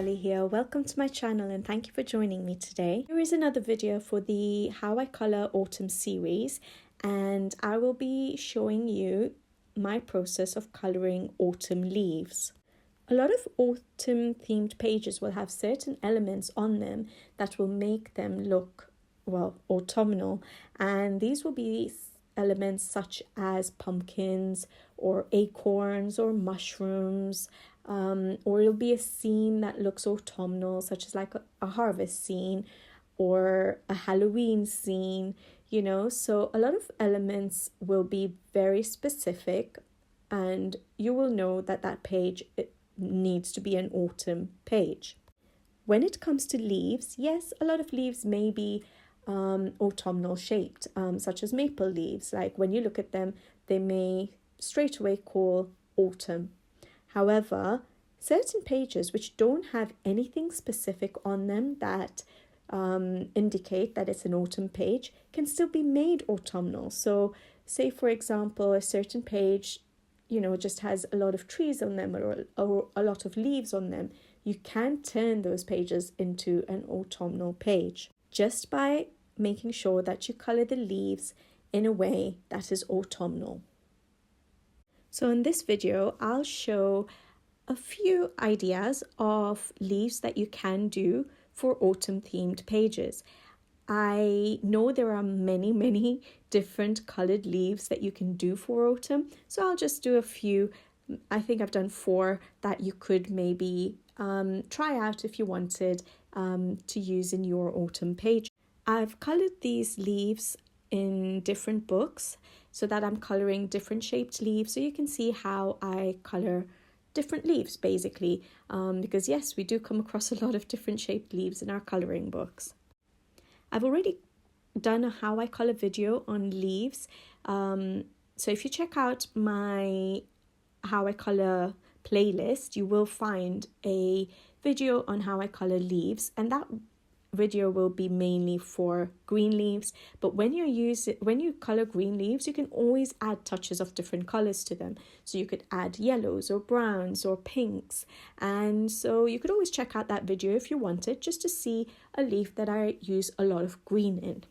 Shelley here. Welcome to my channel and thank you for joining me today. Here is another video for the How I Colour Autumn series, and I will be showing you my process of colouring autumn leaves. A lot of autumn themed pages will have certain elements on them that will make them look, well, autumnal, and these will be elements such as pumpkins or acorns or mushrooms, or it'll be a scene that looks autumnal, such as like a harvest scene or a Halloween scene, you know. So a lot of elements will be very specific, and you will know that that page needs to be an autumn page. When it comes to leaves, yes, a lot of leaves may be autumnal shaped, such as maple leaves. Like when you look at them, they may straight away call autumn. However, certain pages which don't have anything specific on them that indicate that it's an autumn page can still be made autumnal. So say, for example, a certain page, you know, just has a lot of trees on them or a lot of leaves on them. You can turn those pages into an autumnal page just by making sure that you colour the leaves in a way that is autumnal. So in this video, I'll show a few ideas of leaves that you can do for autumn themed pages. I know there are many different coloured leaves that you can do for autumn, so I'll just do a few. I think I've done 4 that you could maybe try out if you wanted to use in your autumn page. I've coloured these leaves in different books so that I'm colouring different shaped leaves, so you can see how I colour different leaves basically, because yes, we do come across a lot of different shaped leaves in our colouring books. I've already done a how I colour video on leaves, so if you check out my how I colour playlist, you will find a video on how I colour leaves, and that video will be mainly for green leaves. But when you color green leaves, you can always add touches of different colors to them. So you could add yellows or browns or pinks, and so you could always check out that video if you wanted, just to see a leaf that I use a lot of green in.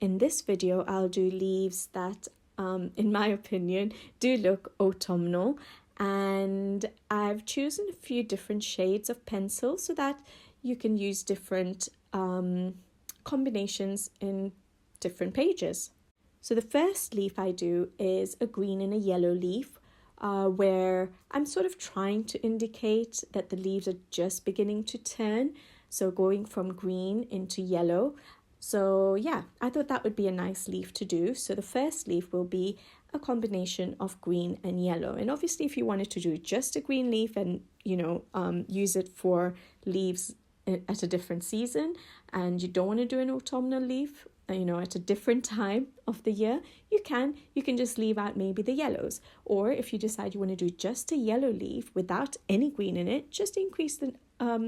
In this video, I'll do leaves that in my opinion do look autumnal, and I've chosen a few different shades of pencil so that you can use different combinations in different pages. So the first leaf I do is a green and a yellow leaf, where I'm sort of trying to indicate that the leaves are just beginning to turn, so going from green into yellow. So yeah, I thought that would be a nice leaf to do. So the first leaf will be a combination of green and yellow, and obviously if you wanted to do just a green leaf and use it for leaves at a different season, and you don't want to do an autumnal leaf at a different time of the year, you can just leave out maybe the yellows. Or if you decide you want to do just a yellow leaf without any green in it, just increase the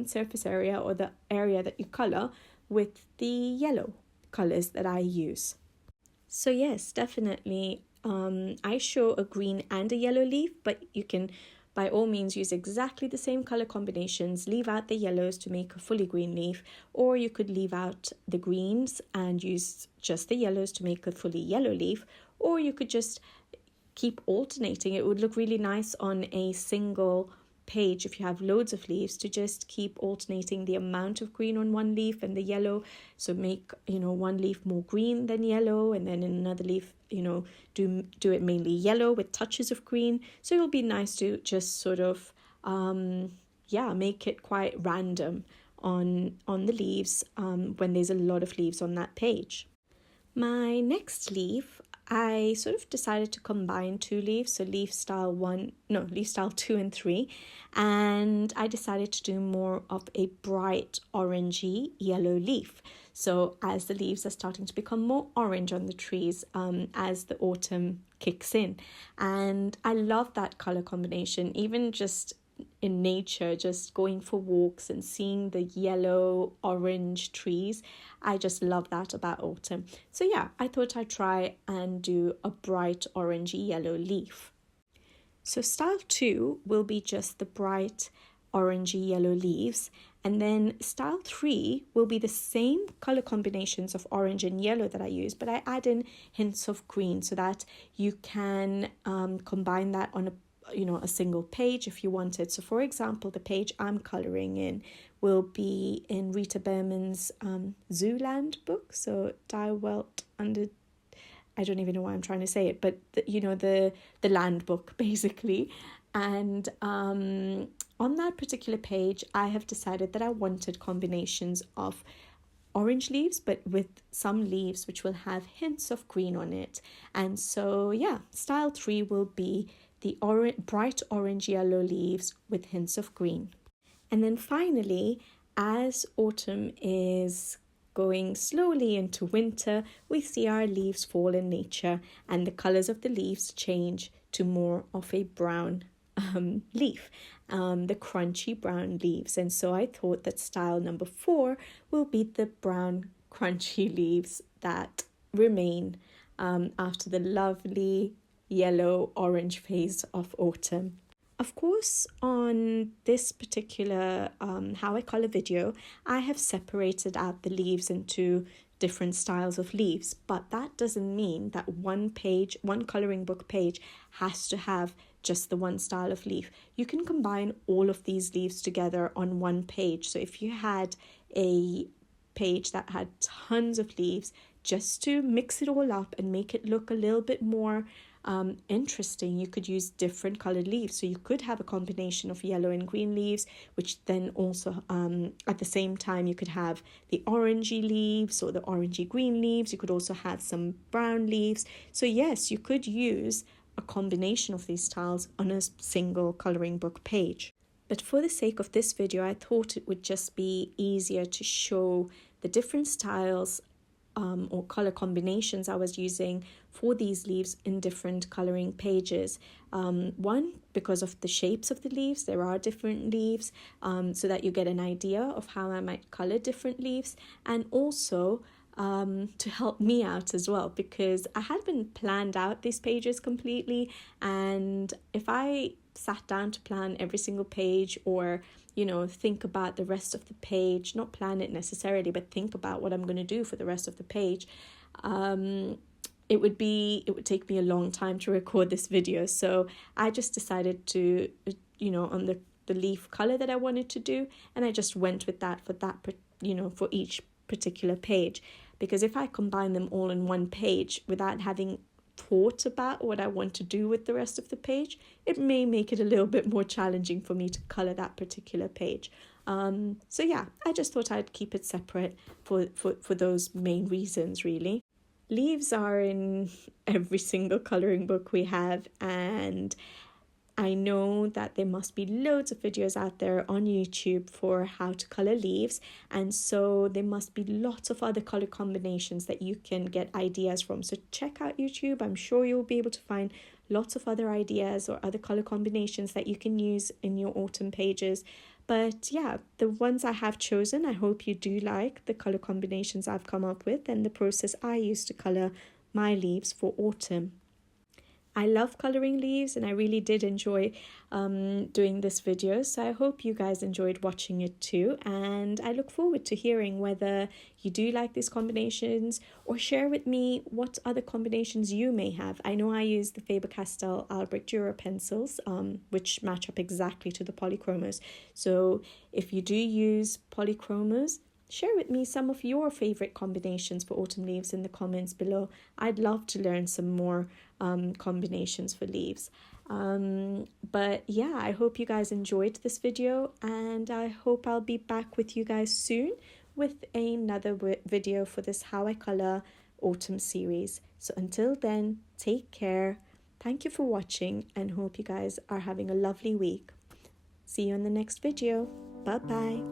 surface area or the area that you color with the yellow colors that I use. So yes, definitely I show a green and a yellow leaf, but you can by all means use exactly the same color combinations, leave out the yellows to make a fully green leaf, or you could leave out the greens and use just the yellows to make a fully yellow leaf, or you could just keep alternating. It would look really nice on a single page if you have loads of leaves, to just keep alternating the amount of green on one leaf and the yellow. So make one leaf more green than yellow, and then in another leaf do it mainly yellow with touches of green. So it'll be nice to just sort of make it quite random on the leaves when there's a lot of leaves on that page. My next leaf, I sort of decided to combine 2 leaves, so leaf style 2 and 3, and I decided to do more of a bright orangey yellow leaf. So as the leaves are starting to become more orange on the trees as the autumn kicks in, and I love that color combination. Even just in nature, just going for walks and seeing the yellow orange trees, I just love that about autumn. So yeah, I thought I'd try and do a bright orangey yellow leaf. So style 2 will be just the bright orangey yellow leaves. And then style 3 will be the same color combinations of orange and yellow that I use, but I add in hints of green so that you can combine that on a single page if you wanted. So for example, the page I'm coloring in will be in Rita Behrman's Zooland book. So Die Welt under, I don't even know why I'm trying to say it, but the land book basically. And on that particular page, I have decided that I wanted combinations of orange leaves, but with some leaves which will have hints of green on it. And so, yeah, style 3 will be the bright orange yellow leaves with hints of green. And then finally, as autumn is going slowly into winter, we see our leaves fall in nature and the colors of the leaves change to more of a brown leaf, the crunchy brown leaves. And so I thought that style number 4 will be the brown crunchy leaves that remain after the lovely yellow orange phase of autumn. Of course, on this particular How I Color video, I have separated out the leaves into different styles of leaves, but that doesn't mean that one coloring book page has to have just the one style of leaf. You can combine all of these leaves together on one page. So if you had a page that had tons of leaves, just to mix it all up and make it look a little bit more interesting, you could use different colored leaves. So you could have a combination of yellow and green leaves, which then also at the same time you could have the orangey leaves or the orangey green leaves. You could also have some brown leaves. So yes, you could use a combination of these styles on a single coloring book page. But for the sake of this video, I thought it would just be easier to show the different styles or color combinations I was using for these leaves in different coloring pages. One, because of the shapes of the leaves, there are different leaves, so that you get an idea of how I might color different leaves, and also to help me out as well, because I hadn't planned out these pages completely, and if I sat down to plan every single page, or think about the rest of the page, not plan it necessarily, but think about what I'm going to do for the rest of the page, it would take me a long time to record this video. So I just decided to, on the leaf color that I wanted to do, and I just went with that for each particular page, because if I combine them all in one page without having thought about what I want to do with the rest of the page, it may make it a little bit more challenging for me to color that particular page. So yeah, I just thought I'd keep it separate for those main reasons, really. Leaves are in every single coloring book we have, and I know that there must be loads of videos out there on YouTube for how to color leaves, and so there must be lots of other color combinations that you can get ideas from. So check out YouTube. I'm sure you'll be able to find lots of other ideas or other color combinations that you can use in your autumn pages. But yeah, the ones I have chosen, I hope you do like the color combinations I've come up with and the process I use to color my leaves for autumn. I love coloring leaves, and I really did enjoy doing this video, so I hope you guys enjoyed watching it too, and I look forward to hearing whether you do like these combinations, or share with me what other combinations you may have. I know I use the Faber Castell Albrecht Dürer pencils, which match up exactly to the Polychromos. So if you do use Polychromos, share with me some of your favorite combinations for autumn leaves in the comments below. I'd love to learn some more combinations for leaves. But yeah, I hope you guys enjoyed this video, and I hope I'll be back with you guys soon with another video for this How I Color Autumn series. So until then, take care. Thank you for watching, and hope you guys are having a lovely week. See you in the next video. Bye bye.